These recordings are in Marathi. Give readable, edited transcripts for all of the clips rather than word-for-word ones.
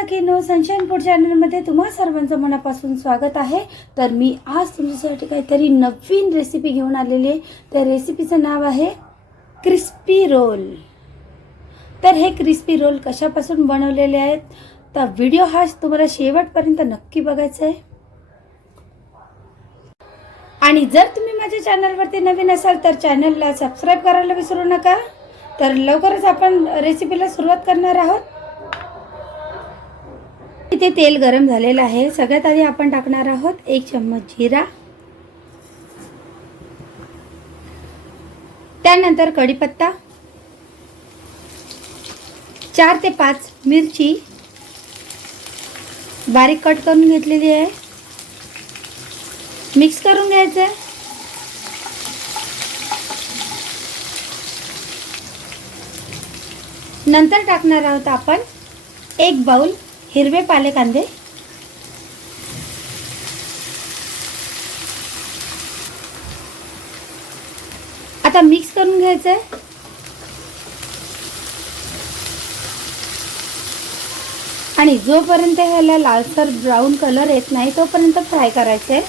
सखीनो, सनशाईन फूड चॅनलमध्ये तुम्हा सर्वांचं मनापासून स्वागत आहे। तर मी आज तुमच्यासाठी काहीतरी नवीन रेसिपी घेऊन आलेली आहे। त्या रेसिपीचं नाव आहे क्रिस्पी रोल। तर हे क्रिस्पी रोल कशापासून बनवलेले आहेत तर व्हिडिओ हा तुम्हाला शेवटपर्यंत नक्की बघायचा आहे। आणि जर तुम्ही माझ्या चॅनलवरती नवीन असाल तर चॅनलला सबस्क्राइब करायला विसरू नका। तर लवकरच आपण रेसिपीला सुरुवात करणार आहोत। इथे तेल गरम झालेलं आहे। सगळ्यात आधी आपण टाकणार आहोत 1 चम्मच जिरा, त्यानंतर कढीपत्ता, 4 ते 5 मिरची बारीक कट करून घेतलेली आहे। मिक्स करून घ्यायचं आहे। नंतर टाकणार आहोत आपण 1 बाउल हिरवे पाले कांदे, आता मिक्स करून घ्यायचं आहे। आणि जोपर्यंत ह्याला लालसर ब्राऊन कलर येत नाही तोपर्यंत फ्राय करायचे आहे।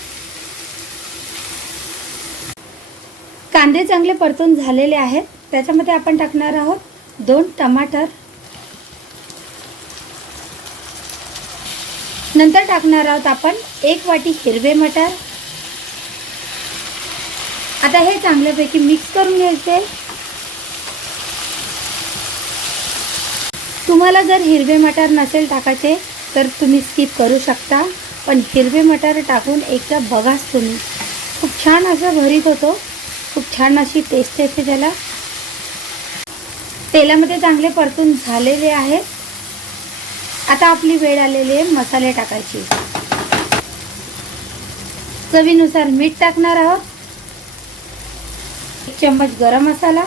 कांदे चांगले परतून झालेले आहेत। त्याच्यामध्ये आपण टाकणार आहोत 2 टमाटर, नंतर टाकणार आहोत आपण 1 वाटी हिरवे मटार। आता हे चांगल्यापैकी मिक्स करून घ्यायचे। तुम्हाला जर हिरवे मटार नसेल टाकायचे तर तुम्ही स्किप करू शकता, पण हिरवे मटार टाकून एकदा बघाच तुम्ही, खूप छान असं भरीत होतो, खूप छान अशी टेस्ट येते त्याला। तेलामध्ये चांगले परतून झालेले आहे। आता आपली वेळ आलेली आहे मसाले टाकायची। चवीनुसार मीठ टाकणार आहोत, 1 चम्मच गरम मसाला,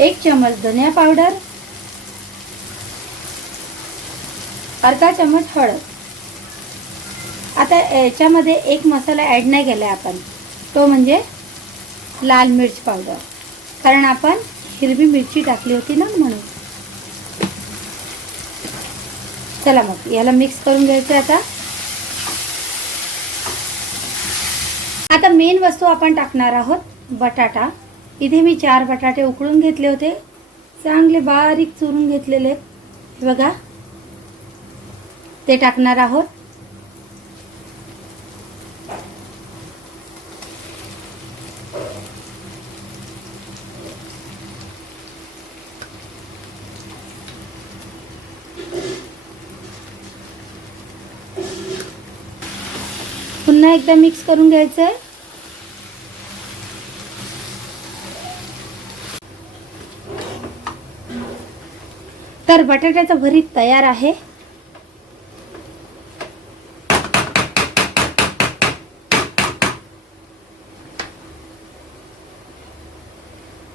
1 चम्मच धनिया पावडर, अर्धा चम्मच हळद। आता याच्यामध्ये एक मसाला ॲड नाही केला आपण, तो म्हणजे लाल मिर्च पावडर, कारण आपण हिरवी मिरची टाकली होती ना म्हणून। चला मग याला मिक्स करून घ्यायचं। आता मेन वस्तू आपण टाकणार आहोत बटाटा। इथे मी 4 बटाटे उकळून घेतले होते, चांगले बारीक चुरून घेतलेले आहेत, हे बघा, ते टाकणार आहोत। पुन्हा एकदा मिक्स करून घ्यायचं आहे। तर बटाट्याचं भरीत तयार आहे।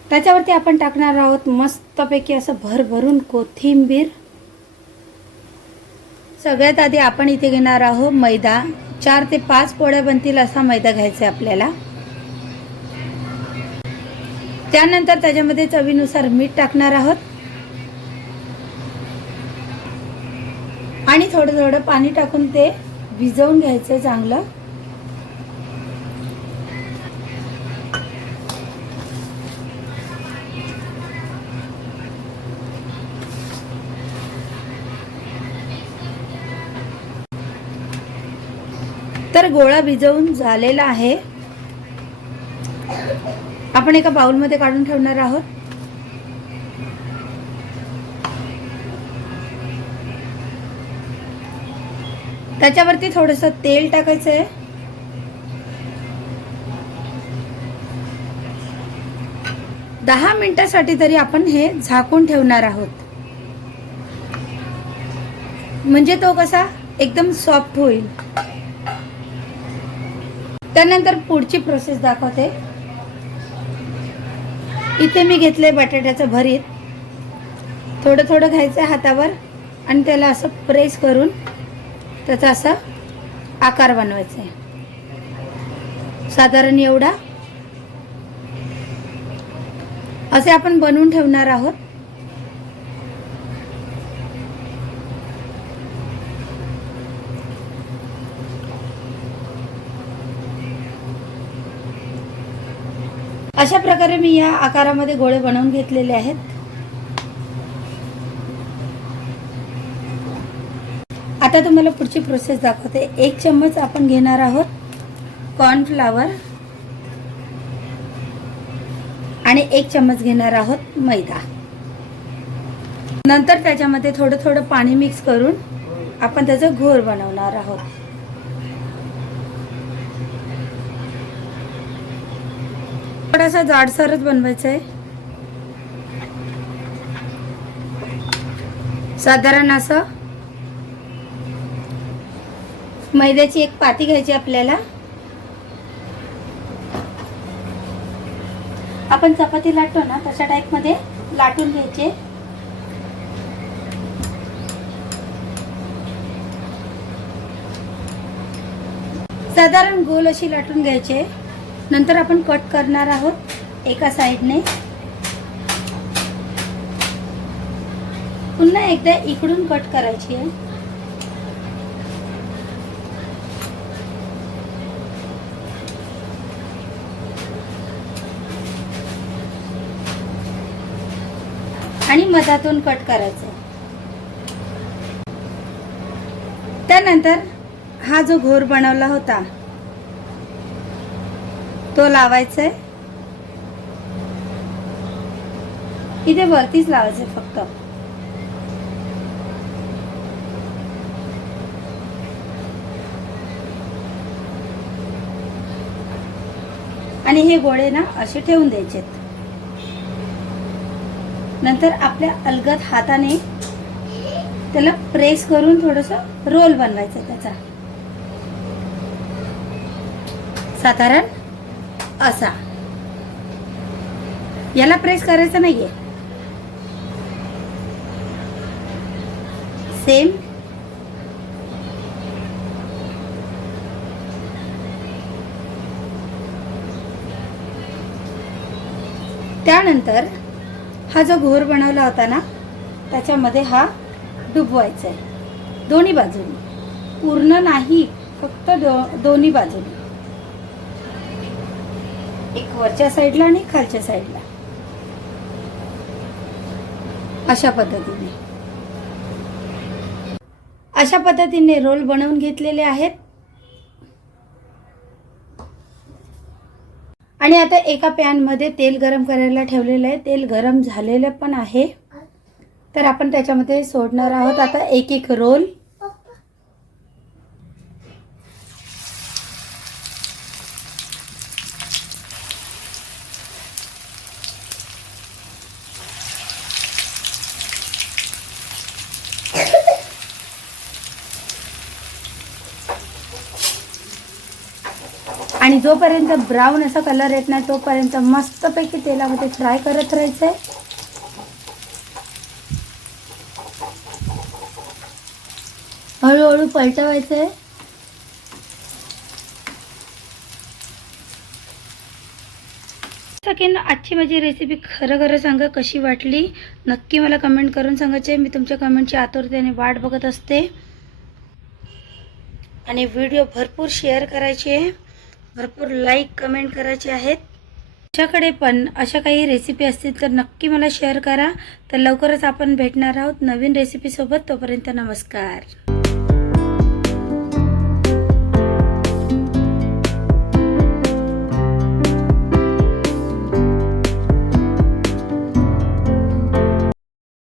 त्याच्यावरती आपण टाकणार आहोत मस्तपैकी असं भरभरून कोथिंबीर। सगळ्यात आधी आपण इथे घेणार आहोत मैदा। 4 ते 5 पोळ्या बनतील असा मैदा घ्यायचा आपल्याला। त्यानंतर त्याच्यामध्ये चवीनुसार मीठ टाकणार आहोत आणि थोडं थोडं पाणी टाकून ते भिजवून घ्यायचं चांगलं। तर गोळा भिजवून झालेला आहे। आपण एका बाउलमध्ये काढून ठेवणार आहोत। त्याच्यावरती थोडंसं तेल टाकायचं आहे। दहा मिनिटासाठी तरी आपण हे झाकून ठेवणार आहोत, म्हणजे तो कसा एकदम सॉफ्ट होईल। त्यानंतर पुढची प्रोसेस दाखवते। इथे मी घेतले बटाट्याचं भरीत, थोडं थोडं घ्यायचं हातावर आणि त्याला असं प्रेस करून त्याचा असा आकार बनवायचा आहे, साधारण एवढा। असे आपण बनवून ठेवणार आहोत। अशा प्रकारे मी या आकारामध्ये गोळे बनवून घेतलेले आहेत. आता तुम्हाला पुढची प्रोसेस दाखवते. 1 चम्मच आपण घेणार आहोत कॉर्नफ्लावर आणि 1 चम्मच घेणार आहोत मैदा. नंतर त्याच्यामध्ये थोडं थोडं पाणी मिक्स करून आपण त्याचा घोळ बनवणार आहोत. थोडासा जाडसरच बनवायचा आहे. साधारण असं मैद्याची एक पाती घ्यायची आपल्याला. आपण चपाती लाटतो ना तशा टाईप मध्ये लाटून घ्यायचे. साधारण गोल अशी लाटून घ्यायचे. नंतर आपण कट करणार आहोत एका साइडने. पुन्हा एकदा इकडून कट करायची आहे. आणि मधातून कट करायचं. त्यानंतर हा जो घोर बनवला होता तो लावायचा आहे. इथे वरतीच लावायचं फक्त. आणि हे गोळे ना असे ठेवून द्यायचे. नंतर आपल्या अलगद हाताने त्याला प्रेस करून थोडंसं रोल बनवायचा त्याचा. साधारण असा. याला प्रेस करायचं नाहीये. सेम त्यानंतर हा जो घोर बनवला होता ना त्याच्यामध्ये हा डुबवायचा आहे दोन्ही बाजूनी. पूर्ण नाही, फक्त दोन्ही बाजूनी. एक वरच्या साईडला आणि खालच्या साईडला. अशा पद्धतीने रोल बनवून घेतलेले आहेत. आणि आता एका पॅन मध्ये तेल गरम करायला ठेवलेलं आहे. तेल गरम झालेलं पण आहे. तर आपण त्याच्यामध्ये सोडणार आहोत आता एक एक रोल. आणि जोपर्यंत ब्राऊन असा कलर येत नाही तोपर्यंत मस्तपैकी तेलामध्ये फ्राय करत राहायचंय. हळूहळू पलटवायचंय. सगळ्यांना आजची माझी रेसिपी खरं सांगा कशी वाटली नक्की मला कमेंट करून सांगायचे. मी तुमच्या कमेंटची आतुरतेने वाट बघत असते. आणि व्हिडिओ भरपूर शेअर करायची आहे, भरपूर लाईक कमेंट करायचे आहेत. तुमच्याकडे पण अशा काही रेसिपी असतील तर नक्की मला शेअर करा. तर लवकरच आपण भेटणार आहोत नवीन रेसिपी सोबत. तोपर्यंत नमस्कार.